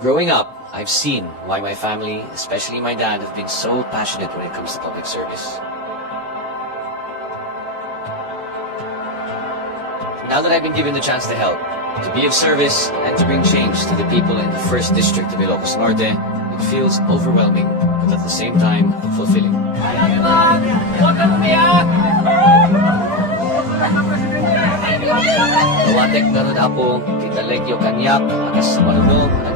Growing up, I've seen why my family, especially my dad, have been so passionate when it comes to public service. Now that I've been given the chance to help, to be of service, and to bring change to the people in the 1st District of Ilocos Norte, it feels overwhelming, but at the same time, fulfilling. Nawatek ganun apo, kitalegyo kanyak, akas malunog,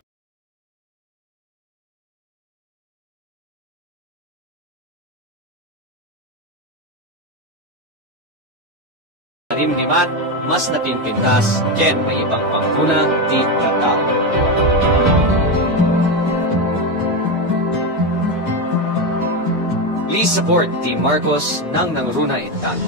rimriman, mas napinpintas, ken may ibang pangkuna, di katao. Please support Team Marcos ng Nangruna Itang.